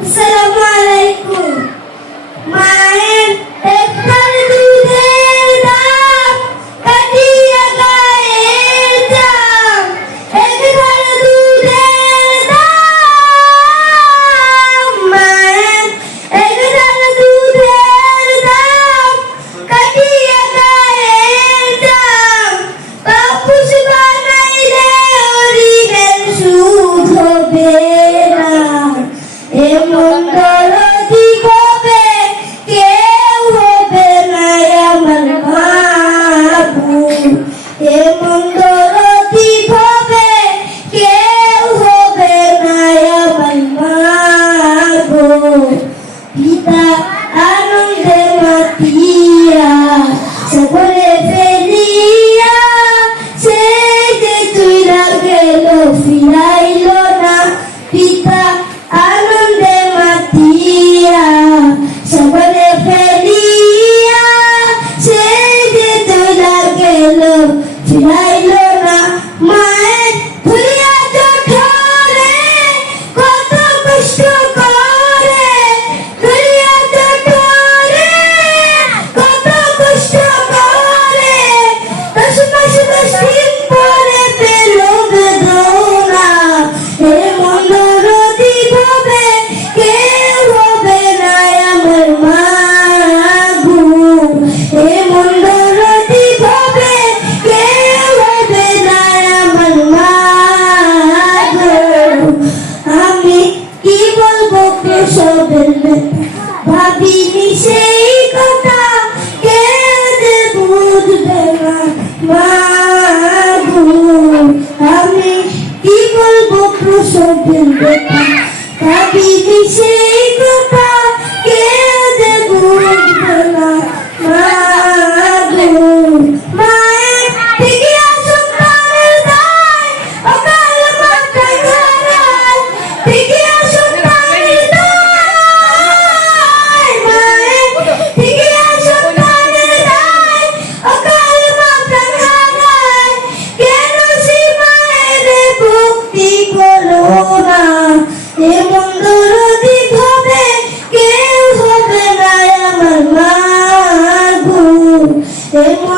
আসসালামু আলাইকুম। মায়ের একটার দুধের দাম কাটিয়া গায়ের দাম, একটার দুধের দাম। মায়ের একটার দুধের দাম কাটিয়া গায়ের দাম, পাপুস বানাইলে ঋণের সুদ হবে না। এমন দরদি হবে কেউ হবে না আমার মাবুদ, এমন দরদি হবে কেউ হবে না আমার মাবুদ। পিতা আনন্দে মাতিয়া সকলে ফেলিয়া, সে যে তুইরা গেল ফিরাইল না। পিতা আনন্দে মাতিয়া সকলে ফেলিয়া, সে যে তুইরা গেল ফিরাইল না। মায়ের ভুলিয়া জঠরে কত কষ্ট করে, ভুলিয়া জঠরে কত কষ্ট করে, 10 মাস 10 দিন পরে পেল বেদনা। এমন দরদি হবে কেউ হবে না আমার মাবুদ, এমন দরদি হবে কেউ হবে না আমার মাবুদ। আমি কি বলবো প্রসবের ব্যথা, ভাবিনি সেই কথা, কেউ যে বুঝবে না মাবুদ। আমি কি বলবো প্রসবের ব্যথা, ভাবিনি সেই কথা, কেউ যে বুঝবে না মাবুদ। মায়ের ঠেকিয়া সন্তানের দায় অকাল মাথায় হারায়, ঠেকিয়া সন্তানের দায়, মায়ের ঠেকিয়া সন্তানের দায় অকাল মাথায় হারায়। কেন সে মায়ের ভক্তি করো না, এমন দরদি হবে কেউ হবে না আমার মাবুদ, এমন